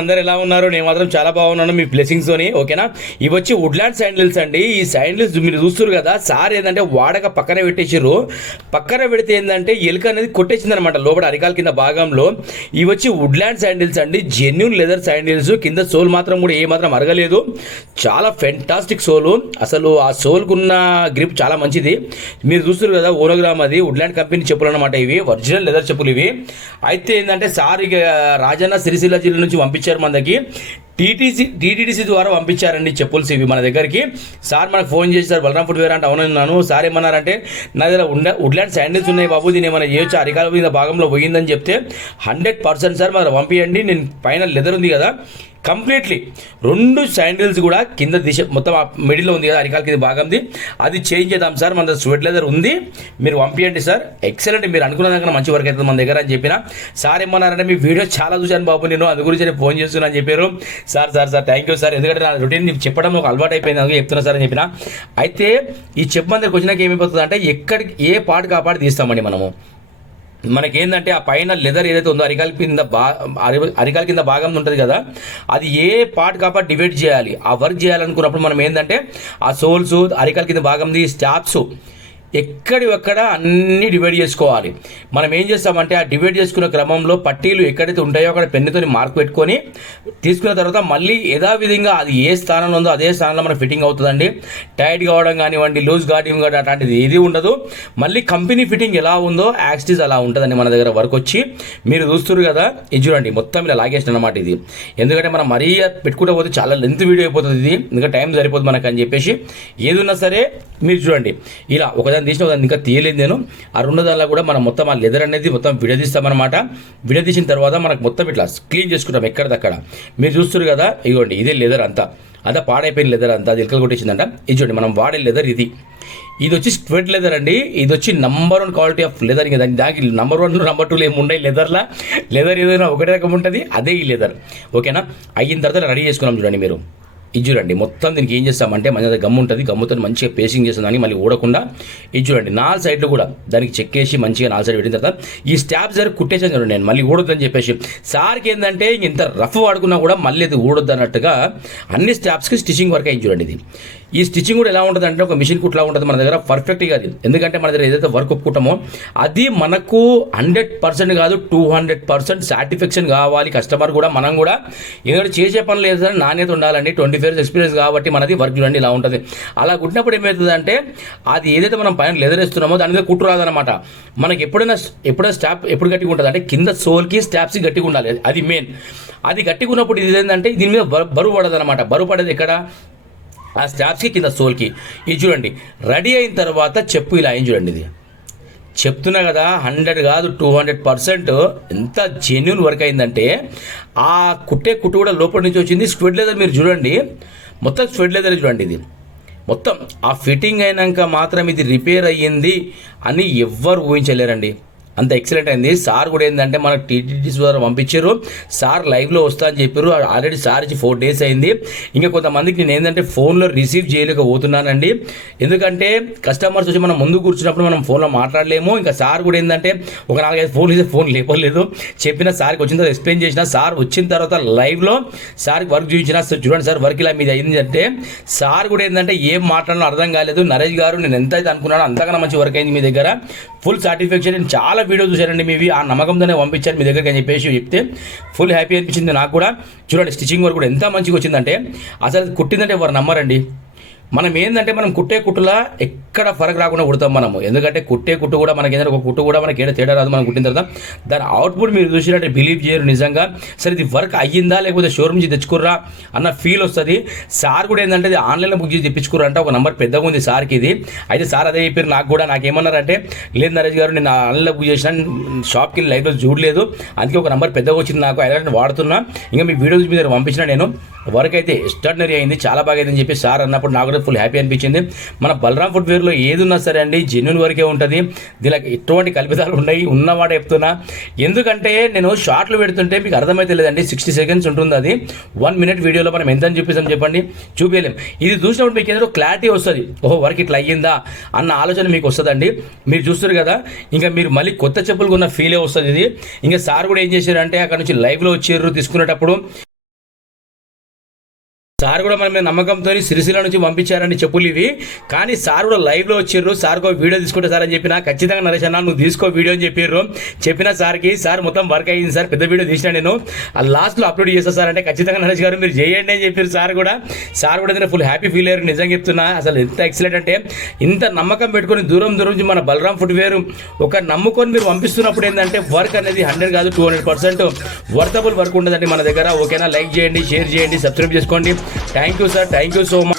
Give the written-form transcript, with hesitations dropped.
అందరు ఎలా ఉన్నారు? నేను మాత్రం చాలా బాగున్నాను మీ బ్లెస్సింగ్స్ తోని. ఓకేనా? ఇవి వచ్చి వుడ్లాండ్ శాండిల్స్ అండి. ఈ శాండిల్స్ మీరు చూస్తారు కదా, సార్ ఏంటంటే వాడక పక్కన పెట్టేసారు. పక్కన పెడితే ఏంటంటే ఎలుక అనేది కొట్టేసింది అనమాట లోపల అరికాల కింద భాగంలో. ఇవి వచ్చి వుడ్లాండ్ శాండిల్స్ అండి, జెన్యూన్ లెదర్ శాండిల్స్. కింద సోల్ మాత్రం కూడా ఏ మాత్రం అరగలేదు. చాలా ఫెంటాస్టిక్ సోలు. అసలు ఆ సోల్కున్న గ్రిప్ చాలా మంచిది. మీరు చూస్తారు కదా, ఓనోగ్రామ్ అది వుడ్లాండ్ కంపెనీ చెప్పులు అనమాట. ఇవి ఒరిజినల్ లెదర్ చెప్పులు ఇవి. అయితే ఏంటంటే సార్ ఇక రాజన్న సిరిసిల్ల జిల్లా నుంచి పంపించారు మన దగ్గరికి. టీటీడీసీ ద్వారా పంపించారండి చెప్పుల్స్ ఇవి మన దగ్గరికి. సార్ మనకు ఫోన్ చేశారు, బలరాం ఫుట్ వేర్ అంటే అవునన్నాను. సార్ ఏమన్నారంటే, నా దగ్గర వుడ్లాండ్ శాండిల్స్ ఉన్నాయి బాబు, దీన్ని ఏమైనా చేయొచ్చు, అరికాల మీద భాగంలో పోయిందని చెప్తే 100% సార్ మరి పంపించండి. నేను పైన లెదర్ ఉంది కదా కంప్లీట్లీ 2 శాండిల్స్ కూడా కింద దిశ మొత్తం మిడిల్లో ఉంది కదా అరికాల కింద భాగంది, అది చేంజ్ చేద్దాం సార్, మన దగ్గర స్వెట్ లెదర్ ఉంది, మీరు పంపించండి సార్. ఎక్సలెంట్, మీరు అనుకున్న దగ్గర మంచి వర్క్ అవుతుంది మన దగ్గర అని చెప్పిన. సార్ ఏమన్నారంటే, మీ వీడియో చాలా చూశాను బాబు, నేను అందు గురించి నేను ఫోన్ చేస్తున్నాను అని చెప్పారు. సార్ థ్యాంక్ యూ సార్, ఎందుకంటే నా రొటీన్ నీకు చెప్పడం ఒక అలవాటు అయిపోయింది, అందుకే చెప్తున్నా సార్ అని చెప్పిన. అయితే ఈ చెప్పు దగ్గరికి వచ్చినాక ఏమైపోతుంది అంటే, ఎక్కడికి ఏ పాటు కాపాటు తీస్తామండి మనము. మనకేందంటే ఆ పైన లెదర్ ఏదైతే ఉందో అరికాల కింద భాగం ఉంటుంది కదా, అది ఏ పార్ట్ కాపాటు డివైడ్ చేయాలి. ఆ వర్క్ చేయాలనుకున్నప్పుడు మనం ఏంటంటే ఆ సోల్స్, అరికాల కింద భాగంది స్టాప్స్ ఎక్కడివక్కడ అన్ని డివైడ్ చేసుకోవాలి. మనం ఏం చేస్తామంటే ఆ డివైడ్ చేసుకున్న క్రమంలో పట్టీలు ఎక్కడైతే ఉంటాయో అక్కడ పెన్నుతో మార్క్ పెట్టుకొని తీసుకున్న తర్వాత మళ్ళీ యథావిధంగా అది ఏ స్థానంలో ఉందో అదే స్థానంలో మనకు ఫిట్టింగ్ అవుతుందండి. టైట్ కావడం కానివ్వండి, లూజ్ కావడం కానీ అట్లాంటిది ఏది ఉండదు. మళ్ళీ కంపెనీ ఫిట్టింగ్ ఎలా ఉందో యాక్సిటీస్ అలా ఉంటుందండి మన దగ్గర వర్క్ వచ్చి. మీరు చూస్తారు కదా, ఇది చూడండి మొత్తం ఇలా లాగేసిన అనమాట ఇది. ఎందుకంటే మనం మరీ పెట్టుకుంటే పోతే చాలా లెంత్ వీడియో అయిపోతుంది ఇది, ఇంకా టైం సరిపోతుంది మనకు అని చెప్పేసి. ఏది ఉన్నా సరే మీరు చూడండి, ఇలా ఒకదాన్ని తీసిన ఒకదాన్ని ఇంకా తీయలేదు నేను. ఆ 2 దానిలో కూడా మనం మొత్తం ఆ లెదర్ అనేది మొత్తం విడదీస్తామన్నమాట. విడదీసిన తర్వాత మనకు మొత్తం ఇట్లా క్లీన్ చేసుకుంటాం ఎక్కడిదక్కడ. మీరు చూస్తారు కదా, ఇదిగోండి ఇదే లెదర్ అంతా, అదే పాడైపోయిన లెదర్ అంతా అది ఎలుకలు కొట్టేసిందంట. ఇది చూడండి మనం వాడే లెదర్ ఇది. ఇది వచ్చి స్ట్రెట్ లెదర్ అండి. ఇది వచ్చి నంబర్ 1 క్వాలిటీ ఆఫ్ లెదర్. ఇంకా దానికి నంబర్ 1 నంబర్ 2 ఏమి ఉన్నాయి లెదర్లా. లెదర్ ఏదైనా ఒకటే రకం ఉంటుంది, అదే ఈ లెదర్. ఓకేనా? అయిన తర్వాత రెడీ చేసుకున్నాం చూడండి మీరు. ఇది చూడండి మొత్తం దీనికి ఏం చేస్తామంటే, మన దగ్గర గమ్ము ఉంటుంది, గమ్ముతో మంచిగా పేస్టింగ్ చేస్తుందని మళ్ళీ ఊడకుండా. ఇది చూడండి 4 సైడ్లు కూడా దానికి చెక్కేసి మంచిగా 4 సైడ్ పెట్టిన తర్వాత ఈ స్టాప్ దగ్గర కుట్టేసాను చూడండి నేను, మళ్ళీ ఊడొద్దని చెప్పేసి. సార్కి ఏంటంటే ఇంత రఫ్ వాడుకున్నా కూడా మళ్ళీ అది ఊడొద్దు అన్నట్టుగా అన్ని స్టాప్స్కి స్టిచ్చింగ్ వర్క్ అయింది చూడండి. ఇది ఈ స్టిచ్చింగ్ కూడా ఎలా ఉంటుంది అంటే, ఒక మిషన్ కుట్లా ఉంటుంది మన దగ్గర పర్ఫెక్ట్గా అది. ఎందుకంటే మన దగ్గర ఏదైతే వర్క్ ఒప్పుకుంటామో అది మనకు 100% కాదు 200% సాటిస్ఫాక్షన్ కావాలి కస్టమర్ కూడా, మనం కూడా. ఎందుకంటే చేసే పనులు ఏదైనా నాణ్యత ఉండాలండి. 25 years ఎక్స్పీరియన్స్ కాబట్టి మనది వర్క్ చూడండి ఇలా ఉంటుంది. అలా కుట్టినప్పుడు ఏమవుతుంది అంటే, అది ఏదైతే మనం పైన లెదర్ వేస్తున్నామో దాని మీద కుట్టు రాదనమాట. మనకి ఎప్పుడైనా స్టాప్ ఎప్పుడు గట్టిగా ఉంటుంది అంటే, కింద సోల్కి స్టాప్స్కి గట్టిగా ఉండాలి, అది మెయిన్. అది గట్టిగా ఉన్నప్పుడు ఇది ఏంటంటే దీని మీద బరువు పడదనమాట. బరువు పడేది ఎక్కడ? ఆ స్టాప్స్కి కింద సోల్కి. ఇది చూడండి రెడీ అయిన తర్వాత చెప్పు ఇలా అయింది చూడండి. ఇది చెప్తున్నా కదా, 100 కాదు 200% ఎంత జెన్యూన్ వర్క్ అయిందంటే, ఆ కుట్టు కూడా లోపల నుంచి వచ్చింది. స్క్విడ్ లెదర్ మీరు చూడండి, మొత్తం స్క్విడ్ లెదర్ చూడండి. ఇది మొత్తం ఆ ఫిట్టింగ్ అయినాక మాత్రం ఇది రిపేర్ అయ్యింది అని ఎవ్వరు ఊహించలేరండి. అంత ఎక్సలెంట్ అయింది. సార్ కూడా ఏంటంటే మనకు టీటీడీసీ ద్వారా పంపించారు. సార్ లైవ్లో వస్తా అని చెప్పారు. ఆల్రెడీ సార్ ఇచ్చి 4 days అయింది. ఇంకా కొంతమందికి నేను ఏంటంటే ఫోన్లో రిసీవ్ చేయలేకపోతున్నానండి. ఎందుకంటే కస్టమర్స్ వచ్చి మనం ముందు కూర్చున్నప్పుడు మనం ఫోన్లో మాట్లాడలేము. ఇంకా సార్ కూడా ఏంటంటే ఒక 4-5 ఫోన్లు ఇస్తే ఫోన్ లేపలేదు. చెప్పిన సార్కి వచ్చిన తర్వాత ఎక్స్ప్లెయిన్ చేసిన. సార్ వచ్చిన తర్వాత లైవ్లో సార్కి వర్క్ చూపించిన. చూడండి సార్ వర్క్ ఇలా మీద అయింది అంటే, సార్ కూడా ఏంటంటే ఏం మాట్లాడాలో అర్థం కాలేదు. నరేష్ గారు నేను ఎంతైతే అనుకున్నానో అంతకన్నా మంచి వర్క్ అయింది మీ దగ్గర, ఫుల్ సాటిస్ఫాక్షన్. నేను చాలా వీడియో చూశానండి మీవి, ఆ నమ్మకంతోనే పంపించాను మీ దగ్గరికి అని చెప్పేసి చెప్తే ఫుల్ హ్యాపీ అనిపించింది నాకు కూడా. చూడండి స్టిచ్చింగ్ వర్క్ కూడా ఎంత మంచిగా వచ్చిందంటే, అసలు కుట్టిందంటే ఎవరు నమ్మరండి. మనం ఏంటంటే మనం కుట్టే కుట్టులా ఎక్కడ ఫరక్ రాకుండా కుడతాం మనము. ఎందుకంటే కుట్టే కుట్టు కూడా మనకి ఏదైనా ఒక కుట్టు కూడా మనకి ఏదో తేడా రాదు. మనం కుట్టిన తర్వాత దాని అవుట్పుట్ మీరు చూసినట్టే బిలీవ్ చేయరు నిజంగా. సరే ఇది వర్క్ అయ్యిందా లేకపోతే షోరూమ్ నుంచి తెచ్చుకుర్రా అన్న ఫీల్ వస్తుంది. సార్ కూడా ఏంటంటే ఇది ఆన్లైన్లో బుక్ చేసి తెప్పించుకుర్రా అంటే ఒక నెంబర్ పెద్దగా ఉంది సార్కి ఇది. అయితే సార్ అదే చెప్పారు నాకు కూడా. నాకేమన్నారంటే, లేదు నరేష్ గారు నేను ఆన్లైన్లో బుక్ చేసిన, షాప్కి లైవ్లో చూడలేదు, అందుకే ఒక నెంబర్ పెద్దగా వచ్చింది నాకు, అయితే వాడుతున్నా. ఇంకా మీ వీడియోస్ మీద పంపించిన నేను. వర్క్ అయితే ఎక్స్ట్రాడినరీ అయింది, చాలా బాగా అయిందని చెప్పి సార్ అన్నప్పుడు నాకు కూడా ఫుల్ హ్యాపీ అనిపించింది. మన బలరాం ఫుట్ వేర్లో ఏది ఉన్నా సరే అండి జెన్యూన్ వరకే ఉంటుంది. దీనికి ఎటువంటి కల్పితాలు ఉన్నాయి ఉన్నమాట చెప్తున్నా. ఎందుకంటే నేను షార్ట్లు పెడుతుంటే మీకు అర్థమైతే లేదండి, 60 seconds ఉంటుంది అది. 1 minute వీడియోలో మనం ఎంత చూపిస్తాం చెప్పండి, చూపించలేం. ఇది చూసినప్పుడు మీకు ఏదో క్లారిటీ వస్తుంది, ఓహో వర్క్ ఇట్లా అయ్యిందా అన్న ఆలోచన మీకు వస్తుందండి. మీరు చూస్తారు కదా, ఇంకా మీరు మళ్ళీ కొత్త చెప్పులు కొన్న ఫీలే వస్తుంది ఇది. ఇంకా సార్ కూడా ఏం చేశారంటే అక్కడ నుంచి లైవ్లో వచ్చారు తీసుకునేటప్పుడు సార్ కూడా మన మీద నమ్మకంతో సిరిసిల్ల నుంచి పంపించారని చెప్పులు ఇవి. కానీ సార్ కూడా లైవ్ లో వచ్చిర్రు. సార్ వీడియో తీసుకుంటే సార్ అని చెప్పిన, ఖచ్చితంగా నరేష్ అన్న నువ్వు తీసుకో వీడియో అని చెప్పారు. చెప్పిన సార్కి సార్ మొత్తం వర్క్ అయ్యింది సార్, పెద్ద వీడియో తీసిన నేను లాస్ట్ లో అప్లోడ్ చేస్తా సార్ అంటే, ఖచ్చితంగా నరేష్ గారు మీరు చేయండి అని చెప్పారు సార్ కూడా. ఫుల్ హ్యాపీ ఫీల్ అయ్యారు. నిజంగా చెప్తున్నా, అసలు ఎంత ఎక్సలెంట్ అంటే, ఇంత నమ్మకం పెట్టుకొని దూరం నుంచి మన బలరాం ఫుట్ వేర్ ఒక నమ్ముకొని మీరు పంపిస్తున్నప్పుడు ఏంటంటే వర్క్ అనేది 100 కాదు 200% వర్తబుల్ వర్క్ ఉండదండి మన దగ్గర. ఓకేనా, లైక్ చేయండి, షేర్ చేయండి, సబ్స్క్రైబ్ చేసుకోండి. Thank you sir, thank you so much.